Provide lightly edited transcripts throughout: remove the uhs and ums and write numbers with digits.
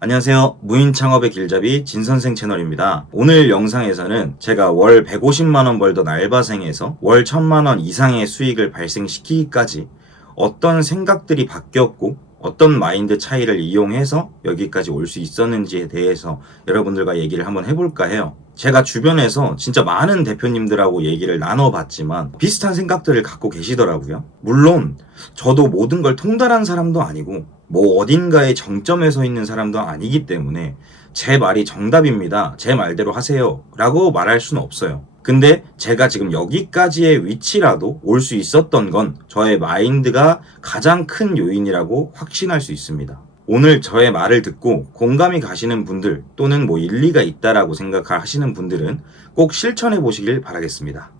안녕하세요. 무인 창업의 길잡이 진선생 채널입니다. 오늘 영상에서는 제가 월 150만원 벌던 알바생에서 월 1000만원 이상의 수익을 발생시키기까지 어떤 생각들이 바뀌었고 어떤 마인드 차이를 이용해서 여기까지 올 수 있었는지에 대해서 여러분들과 얘기를 한번 해볼까 해요. 제가 주변에서 진짜 많은 대표님들하고 얘기를 나눠봤지만 비슷한 생각들을 갖고 계시더라고요. 물론 저도 모든 걸 통달한 사람도 아니고 뭐 어딘가에 정점에 서 있는 사람도 아니기 때문에 제 말이 정답입니다, 제 말대로 하세요 라고 말할 수는 없어요. 근데 제가 지금 여기까지의 위치라도 올 수 있었던 건 저의 마인드가 가장 큰 요인이라고 확신할 수 있습니다. 오늘 저의 말을 듣고 공감이 가시는 분들 또는 뭐 일리가 있다라고 생각하시는 분들은 꼭 실천해 보시길 바라겠습니다.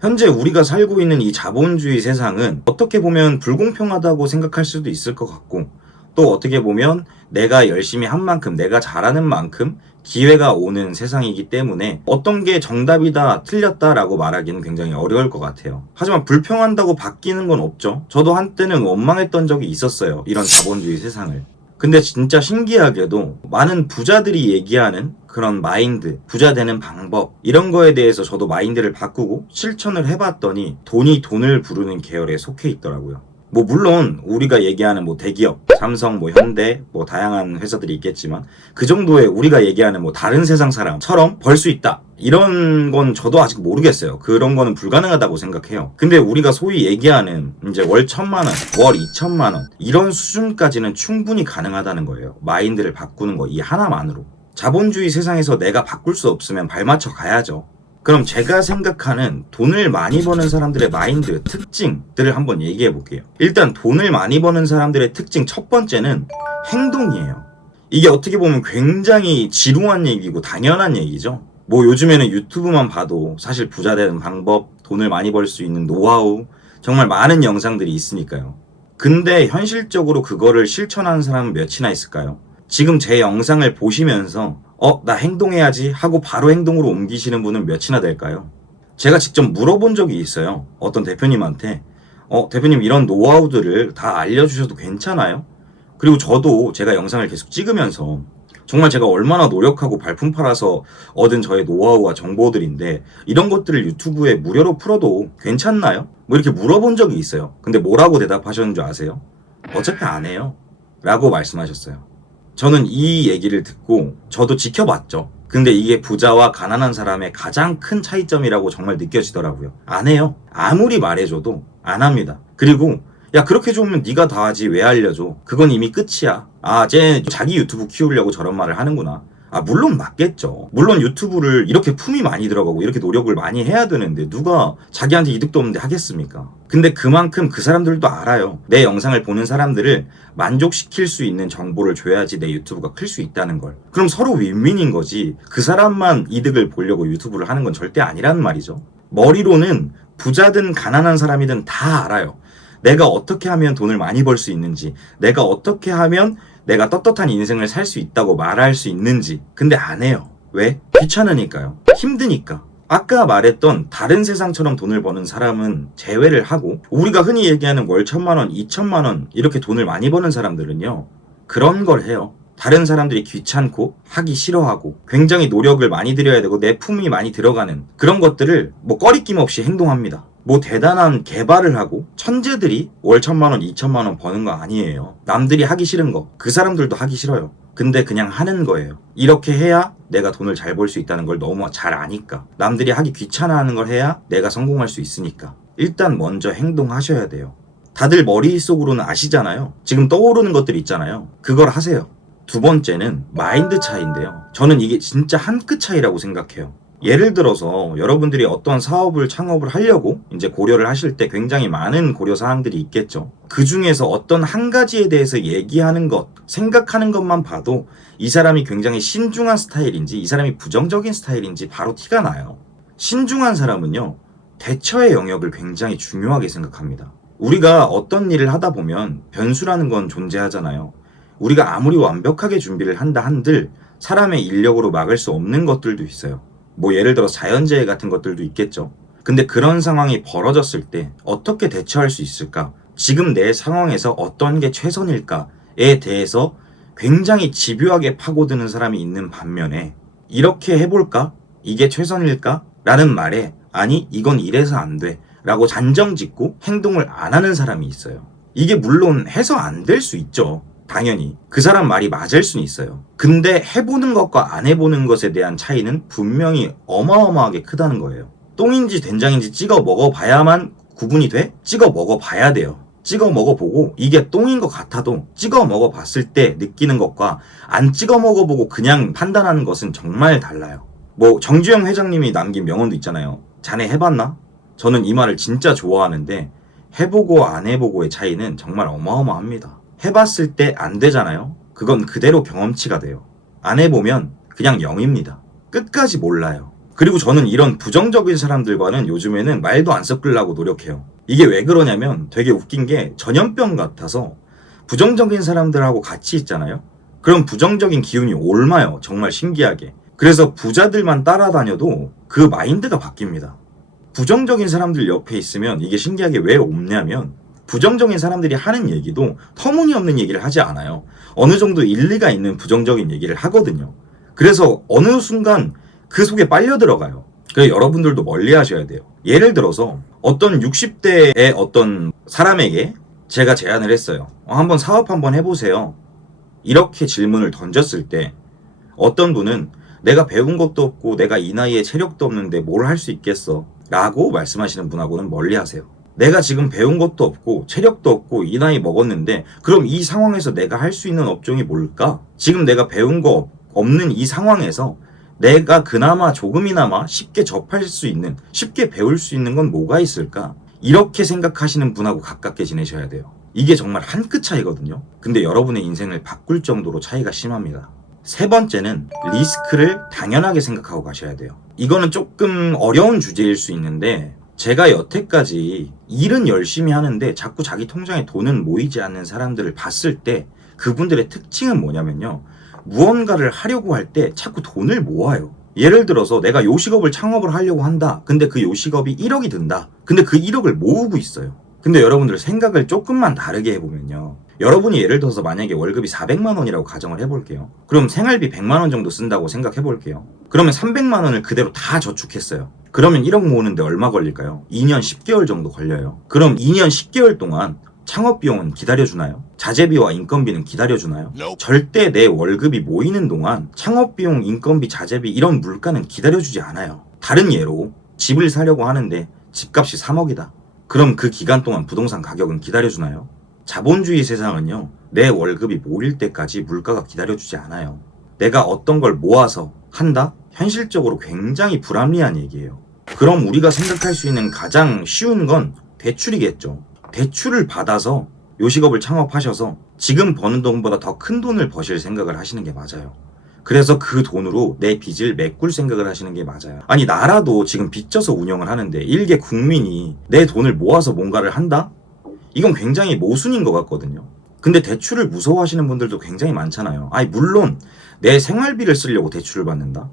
현재 우리가 살고 있는 이 자본주의 세상은 어떻게 보면 불공평하다고 생각할 수도 있을 것 같고, 또 어떻게 보면 내가 열심히 한 만큼, 내가 잘하는 만큼 기회가 오는 세상이기 때문에 어떤 게 정답이다, 틀렸다라고 말하기는 굉장히 어려울 것 같아요. 하지만 불평한다고 바뀌는 건 없죠. 저도 한때는 원망했던 적이 있었어요, 이런 자본주의 세상을. 근데 진짜 신기하게도 많은 부자들이 얘기하는 그런 마인드, 부자 되는 방법, 이런 거에 대해서 저도 마인드를 바꾸고 실천을 해봤더니 돈이 돈을 부르는 계열에 속해 있더라고요. 뭐 물론 우리가 얘기하는 뭐 대기업, 삼성, 뭐 현대, 뭐 다양한 회사들이 있겠지만 그 정도의 우리가 얘기하는 뭐 다른 세상 사람처럼 벌 수 있다, 이런 건 저도 아직 모르겠어요. 그런 거는 불가능하다고 생각해요. 근데 우리가 소위 얘기하는 이제 월 1000만원, 월 2000만원 이런 수준까지는 충분히 가능하다는 거예요. 마인드를 바꾸는 거 이 하나만으로. 자본주의 세상에서 내가 바꿀 수 없으면 발맞춰 가야죠. 그럼 제가 생각하는 돈을 많이 버는 사람들의 마인드, 특징들을 한번 얘기해 볼게요. 일단 돈을 많이 버는 사람들의 특징 첫 번째는 행동이에요. 이게 어떻게 보면 굉장히 지루한 얘기고 당연한 얘기죠. 뭐 요즘에는 유튜브만 봐도 사실 부자 되는 방법, 돈을 많이 벌 수 있는 노하우, 정말 많은 영상들이 있으니까요. 근데 현실적으로 그거를 실천하는 사람은 몇이나 있을까요? 지금 제 영상을 보시면서 나 행동해야지 하고 바로 행동으로 옮기시는 분은 몇이나 될까요? 제가 직접 물어본 적이 있어요. 어떤 대표님한테 대표님 이런 노하우들을 다 알려주셔도 괜찮아요? 그리고 저도 제가 영상을 계속 찍으면서 정말 제가 얼마나 노력하고 발품 팔아서 얻은 저의 노하우와 정보들인데 이런 것들을 유튜브에 무료로 풀어도 괜찮나요? 뭐 이렇게 물어본 적이 있어요. 근데 뭐라고 대답하셨는 줄 아세요? 어차피 안 해요 라고 말씀하셨어요. 저는 이 얘기를 듣고 저도 지켜봤죠. 근데 이게 부자와 가난한 사람의 가장 큰 차이점이라고 정말 느껴지더라고요. 안 해요. 아무리 말해줘도 안 합니다. 그리고 야, 그렇게 좋으면 네가 다 하지 왜 알려줘? 그건 이미 끝이야. 쟤 자기 유튜브 키우려고 저런 말을 하는구나. 물론 맞겠죠. 물론 유튜브를 이렇게 품이 많이 들어가고 이렇게 노력을 많이 해야 되는데 누가 자기한테 이득도 없는데 하겠습니까? 근데 그만큼 그 사람들도 알아요. 내 영상을 보는 사람들을 만족시킬 수 있는 정보를 줘야지 내 유튜브가 클 수 있다는 걸. 그럼 서로 윈윈인 거지. 그 사람만 이득을 보려고 유튜브를 하는 건 절대 아니란 말이죠. 머리로는 부자든 가난한 사람이든 다 알아요. 내가 어떻게 하면 돈을 많이 벌 수 있는지, 내가 어떻게 하면 내가 떳떳한 인생을 살 수 있다고 말할 수 있는지. 근데 안 해요. 왜? 귀찮으니까요. 힘드니까. 아까 말했던 다른 세상처럼 돈을 버는 사람은 제외를 하고 우리가 흔히 얘기하는 월 1000만원, 2000만원 이렇게 돈을 많이 버는 사람들은요, 그런 걸 해요. 다른 사람들이 귀찮고 하기 싫어하고 굉장히 노력을 많이 들여야 되고 내 품이 많이 들어가는 그런 것들을 뭐 꺼리낌 없이 행동합니다. 뭐 대단한 개발을 하고 천재들이 월 1000만원, 2000만원 버는 거 아니에요. 남들이 하기 싫은 거 그 사람들도 하기 싫어요. 근데 그냥 하는 거예요. 이렇게 해야 내가 돈을 잘 벌 수 있다는 걸 너무 잘 아니까. 남들이 하기 귀찮아하는 걸 해야 내가 성공할 수 있으니까. 일단 먼저 행동하셔야 돼요. 다들 머릿속으로는 아시잖아요. 지금 떠오르는 것들 있잖아요. 그걸 하세요. 두 번째는 마인드 차이인데요. 저는 이게 진짜 한 끗 차이라고 생각해요. 예를 들어서 여러분들이 어떤 사업을 창업을 하려고 이제 고려를 하실 때 굉장히 많은 고려 사항들이 있겠죠. 그 중에서 어떤 한 가지에 대해서 얘기하는 것, 생각하는 것만 봐도 이 사람이 굉장히 신중한 스타일인지 이 사람이 부정적인 스타일인지 바로 티가 나요. 신중한 사람은요, 대처의 영역을 굉장히 중요하게 생각합니다. 우리가 어떤 일을 하다 보면 변수라는 건 존재하잖아요. 우리가 아무리 완벽하게 준비를 한다 한들 사람의 인력으로 막을 수 없는 것들도 있어요. 뭐 예를 들어 자연재해 같은 것들도 있겠죠. 근데 그런 상황이 벌어졌을 때 어떻게 대처할 수 있을까? 지금 내 상황에서 어떤 게 최선일까에 대해서 굉장히 집요하게 파고드는 사람이 있는 반면에 이렇게 해볼까? 이게 최선일까? 라는 말에 아니 이건 이래서 안 돼 라고 단정 짓고 행동을 안 하는 사람이 있어요. 이게 물론 해서 안 될 수 있죠. 당연히 그 사람 말이 맞을 수는 있어요. 근데 해보는 것과 안 해보는 것에 대한 차이는 분명히 어마어마하게 크다는 거예요. 똥인지 된장인지 찍어 먹어봐야만 구분이 돼? 찍어 먹어봐야 돼요. 찍어 먹어보고 이게 똥인 것 같아도 찍어 먹어봤을 때 느끼는 것과 안 찍어 먹어보고 그냥 판단하는 것은 정말 달라요. 뭐 정주영 회장님이 남긴 명언도 있잖아요. 자네 해봤나? 저는 이 말을 진짜 좋아하는데 해보고 안 해보고의 차이는 정말 어마어마합니다. 해봤을 때 안 되잖아요. 그건 그대로 경험치가 돼요. 안 해보면 그냥 0입니다. 끝까지 몰라요. 그리고 저는 이런 부정적인 사람들과는 요즘에는 말도 안 섞으려고 노력해요. 이게 왜 그러냐면 되게 웃긴 게 전염병 같아서 부정적인 사람들하고 같이 있잖아요. 그럼 부정적인 기운이 옮아요. 정말 신기하게. 그래서 부자들만 따라다녀도 그 마인드가 바뀝니다. 부정적인 사람들 옆에 있으면 이게 신기하게 왜 옮냐면 부정적인 사람들이 하는 얘기도 터무니없는 얘기를 하지 않아요. 어느 정도 일리가 있는 부정적인 얘기를 하거든요. 그래서 어느 순간 그 속에 빨려 들어가요. 그래서 여러분들도 멀리 하셔야 돼요. 예를 들어서 어떤 60대의 어떤 사람에게 제가 제안을 했어요. 한번 사업 한번 해보세요. 이렇게 질문을 던졌을 때 어떤 분은 내가 배운 것도 없고 내가 이 나이에 체력도 없는데 뭘 할 수 있겠어 라고 말씀하시는 분하고는 멀리 하세요. 내가 지금 배운 것도 없고 체력도 없고 이 나이 먹었는데 그럼 이 상황에서 내가 할 수 있는 업종이 뭘까? 지금 내가 배운 거 없는 이 상황에서 내가 그나마 조금이나마 쉽게 접할 수 있는, 쉽게 배울 수 있는 건 뭐가 있을까? 이렇게 생각하시는 분하고 가깝게 지내셔야 돼요. 이게 정말 한 끗 차이거든요. 근데 여러분의 인생을 바꿀 정도로 차이가 심합니다. 세 번째는 리스크를 당연하게 생각하고 가셔야 돼요. 이거는 조금 어려운 주제일 수 있는데 제가 여태까지 일은 열심히 하는데 자꾸 자기 통장에 돈은 모이지 않는 사람들을 봤을 때 그분들의 특징은 뭐냐면요. 무언가를 하려고 할 때 자꾸 돈을 모아요. 예를 들어서 내가 요식업을 창업을 하려고 한다. 근데 그 요식업이 1억이 든다. 근데 그 1억을 모으고 있어요. 근데 여러분들 생각을 조금만 다르게 해보면요. 여러분이 예를 들어서 만약에 월급이 400만 원이라고 가정을 해볼게요. 그럼 생활비 100만 원 정도 쓴다고 생각해볼게요. 그러면 300만 원을 그대로 다 저축했어요. 그러면 1억 모으는데 얼마 걸릴까요? 2년 10개월 정도 걸려요. 그럼 2년 10개월 동안 창업비용은 기다려주나요? 자재비와 인건비는 기다려주나요? 절대 내 월급이 모이는 동안 창업비용, 인건비, 자재비 이런 물가는 기다려주지 않아요. 다른 예로 집을 사려고 하는데 집값이 3억이다. 그럼 그 기간 동안 부동산 가격은 기다려주나요? 자본주의 세상은요. 내 월급이 모일 때까지 물가가 기다려주지 않아요. 내가 어떤 걸 모아서 한다? 현실적으로 굉장히 불합리한 얘기예요. 그럼 우리가 생각할 수 있는 가장 쉬운 건 대출이겠죠. 대출을 받아서 요식업을 창업하셔서 지금 버는 돈보다 더 큰 돈을 버실 생각을 하시는 게 맞아요. 그래서 그 돈으로 내 빚을 메꿀 생각을 하시는 게 맞아요. 아니 나라도 지금 빚져서 운영을 하는데 일개 국민이 내 돈을 모아서 뭔가를 한다? 이건 굉장히 모순인 것 같거든요. 근데 대출을 무서워하시는 분들도 굉장히 많잖아요. 아니 물론 내 생활비를 쓰려고 대출을 받는다?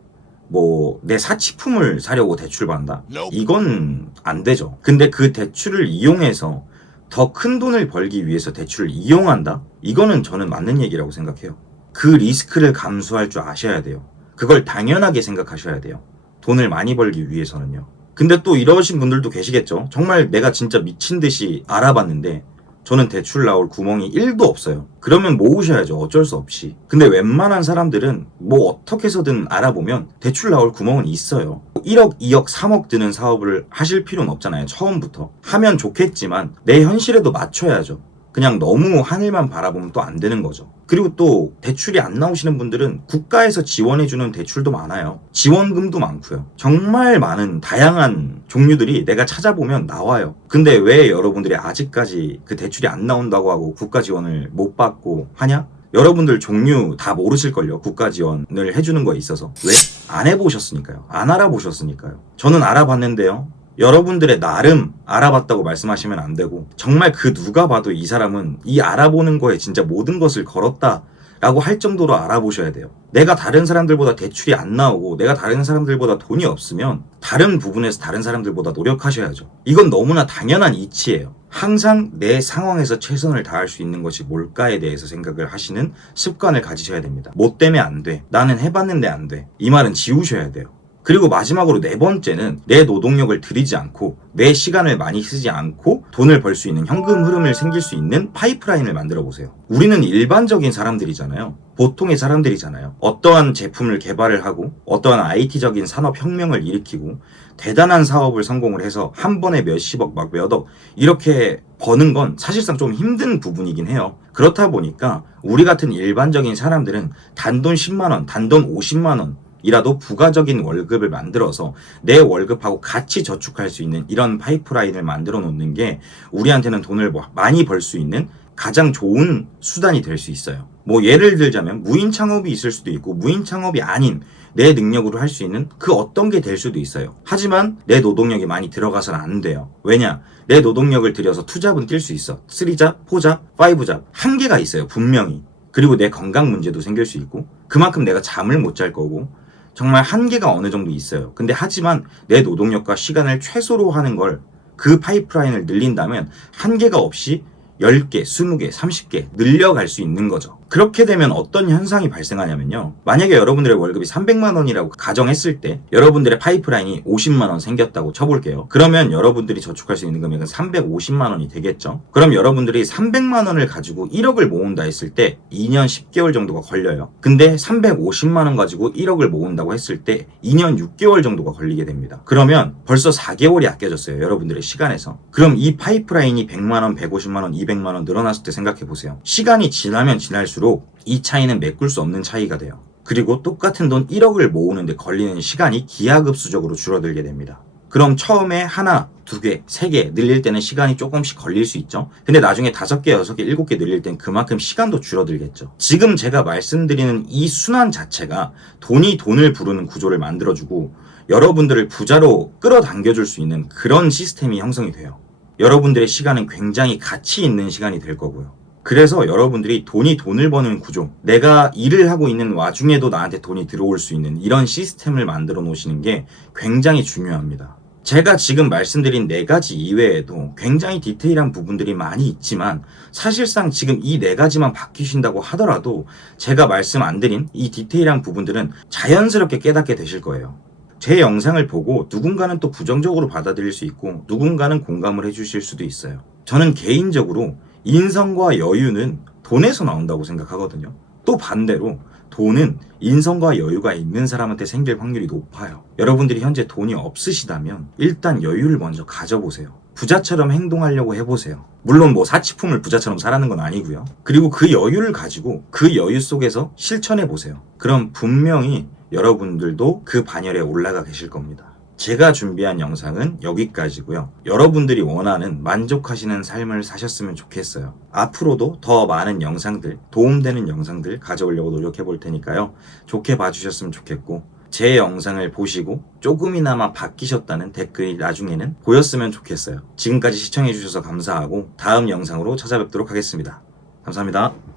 뭐 내 사치품을 사려고 대출 받는다? 이건 안 되죠. 근데 그 대출을 이용해서 더 큰 돈을 벌기 위해서 대출을 이용한다? 이거는 저는 맞는 얘기라고 생각해요. 그 리스크를 감수할 줄 아셔야 돼요. 그걸 당연하게 생각하셔야 돼요. 돈을 많이 벌기 위해서는요. 근데 또 이러신 분들도 계시겠죠. 정말 내가 진짜 미친 듯이 알아봤는데 저는 대출 나올 구멍이 1도 없어요. 그러면 모으셔야죠. 어쩔 수 없이. 근데 웬만한 사람들은 뭐 어떻게 해서든 알아보면 대출 나올 구멍은 있어요. 1억, 2억, 3억 드는 사업을 하실 필요는 없잖아요. 처음부터. 하면 좋겠지만 내 현실에도 맞춰야죠. 그냥 너무 하늘만 바라보면 또 안 되는 거죠. 그리고 또 대출이 안 나오시는 분들은 국가에서 지원해주는 대출도 많아요. 지원금도 많고요. 정말 많은 다양한 종류들이 내가 찾아보면 나와요. 근데 왜 여러분들이 아직까지 그 대출이 안 나온다고 하고 국가 지원을 못 받고 하냐? 여러분들 종류 다 모르실걸요. 국가 지원을 해주는 거에 있어서. 왜? 안 해보셨으니까요. 안 알아보셨으니까요. 저는 알아봤는데요. 여러분들의 나름 알아봤다고 말씀하시면 안 되고 정말 그 누가 봐도 이 사람은 이 알아보는 거에 진짜 모든 것을 걸었다 라고 할 정도로 알아보셔야 돼요. 내가 다른 사람들보다 대출이 안 나오고 내가 다른 사람들보다 돈이 없으면 다른 부분에서 다른 사람들보다 노력하셔야죠. 이건 너무나 당연한 이치예요. 항상 내 상황에서 최선을 다할 수 있는 것이 뭘까에 대해서 생각을 하시는 습관을 가지셔야 됩니다. 뭐 때문에 안 돼? 나는 해봤는데 안 돼. 이 말은 지우셔야 돼요. 그리고 마지막으로 네 번째는 내 노동력을 들이지 않고 내 시간을 많이 쓰지 않고 돈을 벌 수 있는 현금 흐름을 생길 수 있는 파이프라인을 만들어 보세요. 우리는 일반적인 사람들이잖아요. 보통의 사람들이잖아요. 어떠한 제품을 개발을 하고 어떠한 IT적인 산업혁명을 일으키고 대단한 사업을 성공을 해서 한 번에 몇십억 막 몇억 이렇게 버는 건 사실상 좀 힘든 부분이긴 해요. 그렇다 보니까 우리 같은 일반적인 사람들은 단돈 10만 원, 단돈 50만 원 이라도 부가적인 월급을 만들어서 내 월급하고 같이 저축할 수 있는 이런 파이프라인을 만들어 놓는 게 우리한테는 돈을 많이 벌 수 있는 가장 좋은 수단이 될 수 있어요. 뭐 예를 들자면 무인 창업이 있을 수도 있고 무인 창업이 아닌 내 능력으로 할 수 있는 그 어떤 게 될 수도 있어요. 하지만 내 노동력이 많이 들어가서는 안 돼요. 왜냐? 내 노동력을 들여서 투잡은 뛸 수 있어. 3잡, 4잡, 5잡 한계가 있어요. 분명히. 그리고 내 건강 문제도 생길 수 있고 그만큼 내가 잠을 못 잘 거고 정말 한계가 어느 정도 있어요. 근데 하지만 내 노동력과 시간을 최소로 하는 걸 그 파이프라인을 늘린다면 한계가 없이 10개, 20개, 30개 늘려갈 수 있는 거죠. 그렇게 되면 어떤 현상이 발생하냐면요. 만약에 여러분들의 월급이 300만 원이라고 가정했을 때 여러분들의 파이프라인이 50만 원 생겼다고 쳐볼게요. 그러면 여러분들이 저축할 수 있는 금액은 350만 원이 되겠죠. 그럼 여러분들이 300만 원을 가지고 1억을 모은다 했을 때 2년 10개월 정도가 걸려요. 근데 350만 원 가지고 1억을 모은다고 했을 때 2년 6개월 정도가 걸리게 됩니다. 그러면 벌써 4개월이 아껴졌어요. 여러분들의 시간에서. 그럼 이 파이프라인이 100만 원, 150만 원, 200만 원 늘어났을 때 생각해 보세요. 시간이 지나면 지날수록 이 차이는 메꿀 수 없는 차이가 돼요. 그리고 똑같은 돈 1억을 모으는데 걸리는 시간이 기하급수적으로 줄어들게 됩니다. 그럼 처음에 하나, 2개, 3개 늘릴 때는 시간이 조금씩 걸릴 수 있죠. 근데 나중에 5개, 6개, 7개 늘릴 땐 그만큼 시간도 줄어들겠죠. 지금 제가 말씀드리는 이 순환 자체가 돈이 돈을 부르는 구조를 만들어주고 여러분들을 부자로 끌어당겨줄 수 있는 그런 시스템이 형성이 돼요. 여러분들의 시간은 굉장히 가치 있는 시간이 될 거고요. 그래서 여러분들이 돈이 돈을 버는 구조, 내가 일을 하고 있는 와중에도 나한테 돈이 들어올 수 있는 이런 시스템을 만들어 놓으시는 게 굉장히 중요합니다. 제가 지금 말씀드린 4가지 이외에도 굉장히 디테일한 부분들이 많이 있지만 사실상 지금 이 4가지만 바뀌신다고 하더라도 제가 말씀 안 드린 이 디테일한 부분들은 자연스럽게 깨닫게 되실 거예요. 제 영상을 보고 누군가는 또 부정적으로 받아들일 수 있고 누군가는 공감을 해주실 수도 있어요. 저는 개인적으로 인성과 여유는 돈에서 나온다고 생각하거든요. 또 반대로 돈은 인성과 여유가 있는 사람한테 생길 확률이 높아요. 여러분들이 현재 돈이 없으시다면 일단 여유를 먼저 가져보세요. 부자처럼 행동하려고 해보세요. 물론 뭐 사치품을 부자처럼 사라는 건 아니고요. 그리고 그 여유를 가지고 그 여유 속에서 실천해보세요. 그럼 분명히 여러분들도 그 반열에 올라가 계실 겁니다. 제가 준비한 영상은 여기까지고요. 여러분들이 원하는 만족하시는 삶을 사셨으면 좋겠어요. 앞으로도 더 많은 영상들, 도움되는 영상들 가져오려고 노력해 볼 테니까요. 좋게 봐주셨으면 좋겠고 제 영상을 보시고 조금이나마 바뀌셨다는 댓글이 나중에는 보였으면 좋겠어요. 지금까지 시청해 주셔서 감사하고 다음 영상으로 찾아뵙도록 하겠습니다. 감사합니다.